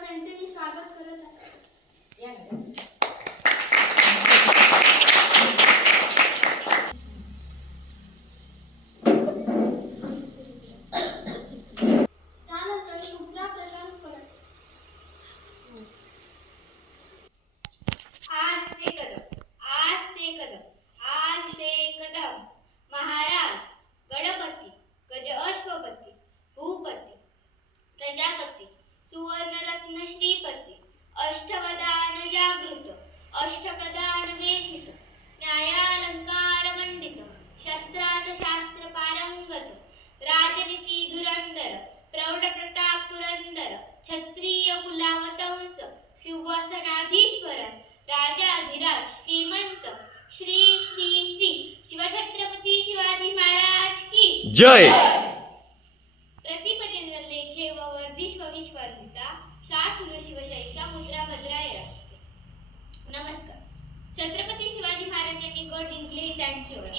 त्यांचे मी स्वागत करत आहे. त्यानंतर शुभ्रा प्रशांत करत. आस्ते कदम, आस्ते कदम, आस्ते कदम. महाराज, गणपती, गज अश्वपती, भूपती, प्रजापती, सुवर्णरत्न श्रीपती, अष्टवदान जागृत, अष्टप्रधान वेशित, न्यायालंकार मंडित, शस्त्रात शास्त्र पारंगत, राजनीती धुरंधर, प्रौढ प्रताप पुरंदर, क्षत्रिय कुलावतंस, सिंहासनाधीश्वर, राजाधिराज श्रीमंत, श्री श्री श्री शिवछत्रपती शिवाजी महाराज की जय. प्रतिपदेंद्र लेखे व वर्धिष्व विश्वविता शाशूर शिवशैषा मुद्रा भद्राय राष्ट्रे. नमस्कार. छत्रपती शिवाजी महाराजांनी गड जिंकले ही त्यांची ओळख.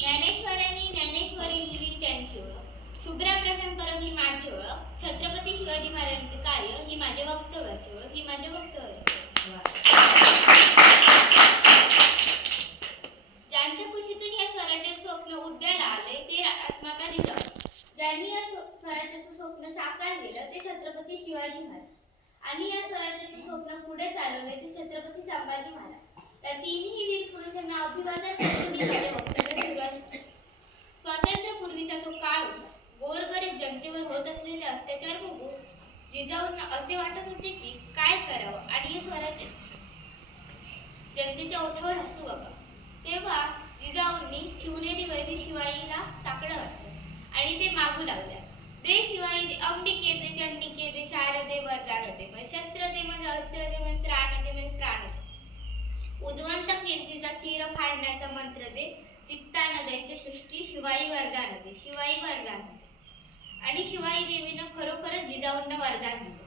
ज्ञानेश्वरांनी ज्ञानेश्वरी लिहिली त्यांची ओळख. शुभ्रा प्रशांत करत ही माझी ओळख. छत्रपती शिवाजी महाराजांचे कार्य ही माझ्या वक्तव्याची ओळख, ही माझ्या वक्तव्याची ओळख. ज्यांच्या कुशीतून या स्वराज्याचे स्वप्न उदयाला आले ते आत्माता जिजाऊ. ज्यांनी या स्वराज्याचं स्वप्न साकार केलं ते छत्रपती शिवाजी महाराज. आणि या स्वराज्याचं स्वप्न पुढे चालवले ते छत्रपती संभाजी महाराज. त्या तिन्ही वीर पुरुषांना अभिवादन करून मी माझ्या वक्तव्यास सुरुवात केली. स्वातंत्र्यपूर्वीचा तो काळ होता. गोरगरीब जनतेवर होत असलेले अत्याचार बघून जिजाऊंना असे वाटत होते की काय करावं आणि हे स्वराज्य जनतेच्या ओठावर हसू बघा. तेव्हा जिजाऊंनी शिवनेरी वैरी शिवाईला साकडं घातलं आणि ते मागू लागल्या. दे शिवाई दे, अंबिके दे, चंडिके दे, शारदे वरदान दे, शस्त्र दे म्हणजे अस्त्र दे, म्हणजे त्राण दे, म्हणजे प्राण दे. उद्वंत कीर्तीचा चीर फाडण्याचा मंत्र दे, चित्तान दैत्य सृष्टी शिवाई वरदान दे, शिवाई वरदान दे. आणि शिवाई देवीनं खरोखरच जिजाऊंना वरदान दिलं.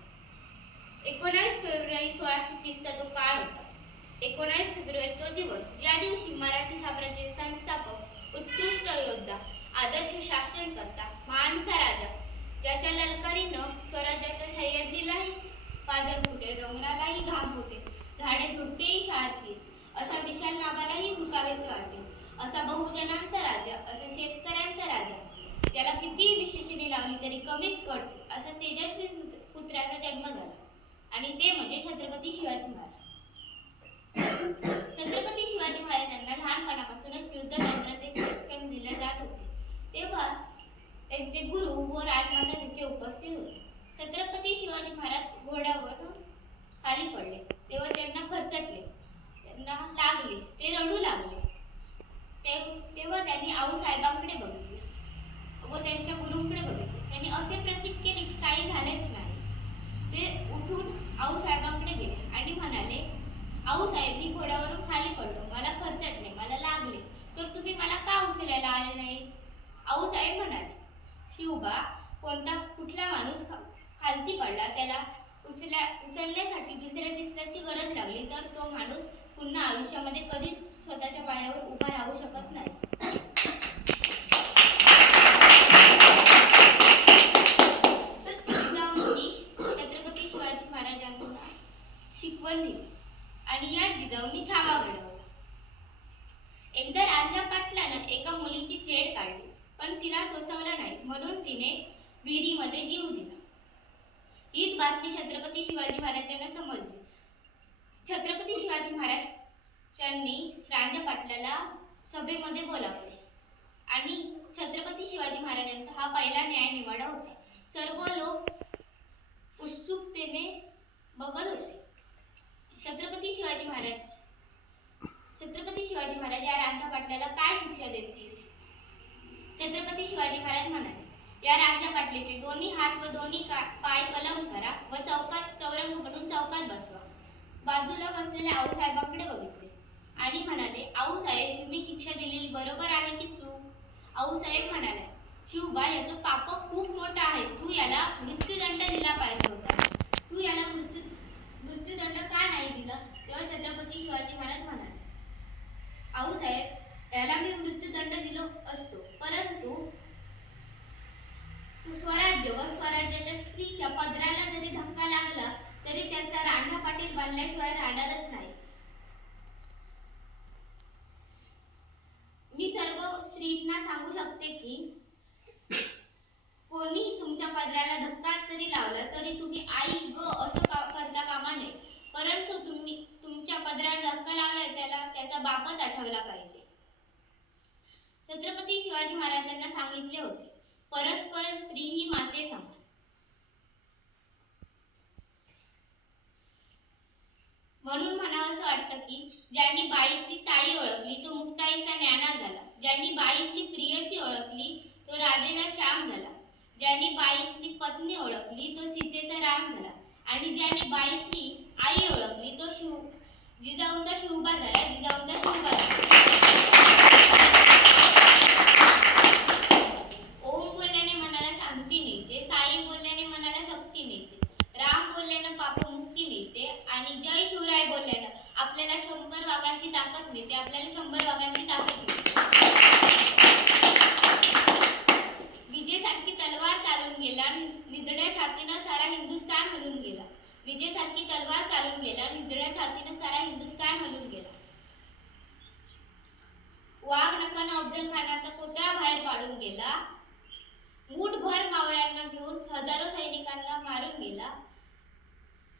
19 फेब्रुवारी 1630 चा तो काळ होता. 19 फेब्रुवारी तो दिवस ज्या दिवशी मराठी साम्राज्याचे संस्थापक, उत्कृष्ट योद्धा, आदर्श शासनकर्ता, महानचा राजा, ज्याच्या ललकारीनं स्वराज्याच्या सह्याद्रीलाही पाजर फुटे, डोंगरालाही घाम फुटे, झाडे झुडपेही शाळतील, अशा विशाल नावालाही झुकावेसे वाटे, असा बहुजनांचा राजा, असा शेतकऱ्यांचा राजा, त्याला कितीही विशेषणे लावली तरी कमीच पडते, अशा तेजस्वी पुत्राचा जन्म झाला. आणि ते म्हणजे छत्रपती शिवाजी महाराज. छत्रपती शिवाजी महाराजांना लहानपणापासूनच युद्ध तंत्राचे शिक्षण दिले जात होते. तेव्हा त्यांचे गुरु व राजमाता तिथे उपस्थित होते. छत्रपती शिवाजी महाराज घोड्यावरून खाली पडले तेव्हा त्यांना खरचटले, त्यांना लागले, ते रडू लागले. तेव्हा त्यांनी आऊसाहेबांकडे बघितले व त्यांच्या गुरूंकडे बघितले. त्यांनी असे प्रतीक केले की काही झालेच नाही. ते उठून आऊसाहेबांकडे गेले आणि म्हणाले, आऊसाहेब, मी घोड्यावरून खाली पडलो, मला खरचटले, मला लागले, तर तुम्ही मला का उचलायला आले नाही? आऊसाहेब म्हणाले, शिवबा, कुठला माणूस खालती पडला, त्याला उचलण्यासाठी दुसऱ्या तिसऱ्याची गरज लागली तर तो माणूस पुन्हा आयुष्यामध्ये कधीच स्वतःच्या पायावर उभा राहू शकत नाही. जिजाऊंनी छत्रपती शिवाजी महाराजांना शिकवण दिली आणि या जिजाऊंनी छावा घडवला. एकदा रांझ्या पाटलानं एका मुलीची छेड काढली, पण तिला सोसवलं नाही म्हणून तिने विहिरीमध्ये जीव दिला. हीच बातमी छत्रपती शिवाजी महाराजांना समजली. छत्रपती शिवाजी महाराजांनी रांझ्या पाटलाला सभेमध्ये बोलावले आणि छत्रपती शिवाजी महाराजांचा हा पहिला न्यायनिवाडा होता. सर्व लोक उत्सुकतेने बघत होते. छत्रपती शिवाजी महाराज या रांझ्या पाटलाला काय शिक्षा देतील? छत्रपती शिवाजी महाराज म्हणाले, या रांझ्या पाटलीचे दोन्ही हात व दोन्ही पाय कलम करा व चौरंग बनून चौकात बसवा. बाजूला बसलेल्या आऊसाहेबांकडे बघितले आणि म्हणाले, आऊसाहेब, तुम्ही शिक्षा दिलेली बरोबर आहे की चूक? आऊसाहेब म्हणाले, शिवबा, याचं पाप खूप मोठं आहे, तू याला मृत्यूदंड दिला पाहिजे होता. तू याला मृत्यूदंड का नाही दिला? तेव्हा छत्रपती शिवाजी महाराज म्हणाले, आऊसाहेब, याला मी मृत्यूदंड दिलो असतो, परंतु स्वराज्य व स्वराज्याच्या स्त्रीच्या पदराला जरी धक्का लागला तरी म्हणल्याशिवाय राहणारच नाही. मी सर्व स्त्रींना सांगू शकते की कोणीही तुमच्या पदराला धक्का जरी लावला तरी तुम्ही आई ग असं करता कामा नये. परंतु तुम्ही तुमच्या पदराला धक्का लावलाय त्याला त्याचा बापच आठवला पाहिजे. छत्रपती शिवाजी महाराजांना सांगितले होते, परस्पर स्त्री ही माते समान. म्हणून म्हणावंसं वाटतं की ज्यांनी बाईतली ताई ओळखली तो मुक्ताईचा ज्ञाना झाला. ज्यांनी बाईतली प्रियसी ओळखली तो राधेला श्याम झाला. ज्यांनी बाईतली पत्नी ओळखली तो सीतेचा राम झाला. आणि ज्यांनी बाईतली आई ओळखली तो जिजाऊंचा शिवबा झाला. जिजाऊंचा शिवबा झाला. ओम बोलल्याने मनाला शांती मिळते, साई बोलल्याने मनाला शक्ती मिळते, राम बोलल्यानं पापमुक्ती मिळते आणि जय शिवराय बोलल्यानं आपल्याला 100 वाघांची ताकद मिळते. आपल्याला 100 वाघांची ताकद मिळते. विजेसारखी तलवार चालून गेला, निधड्या छातीनं सारा हिंदुस्थान हलून गेला. विजेसारखी तलवार चालून गेला, निधड्या छातीनं सारा हिंदुस्थान हलून गेला. वाघ नकानं अफजल खानाचा कोत्या बाहेर पाडून गेला. मूठभर मावळ्यांना घेऊन हजारो सैनिकांना मारून गेला.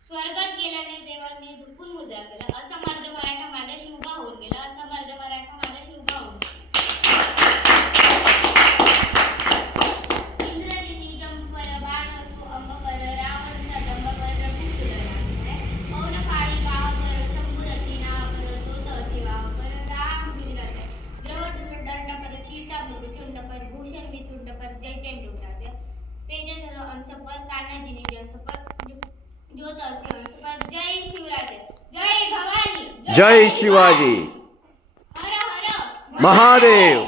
स्वर्गात गेल्याने देवाने झुकून मुद्रा केला. असा मर्द मराठा माझा शिवबा होऊन गेला. असा मर्द मराठा माझा शिवबा होऊन गेला. इंद्रजिनी जंपर बाण असो अंबकर रावणचा दंबकर रघुकुल रामय मौन काळी बाहकर शंभुरती नाकर तोत असे वाहकर राम गुजरात द्रवड दंडपर चीता मृगचंडपर भूषण वितुंडपर जय जय मृगाजय तेजस अंशपर कान्हाजिनी जंसपर ज्योत असे अंशपर जय शिवराज जय भवानी जय शिवाजी हर हर महादेव.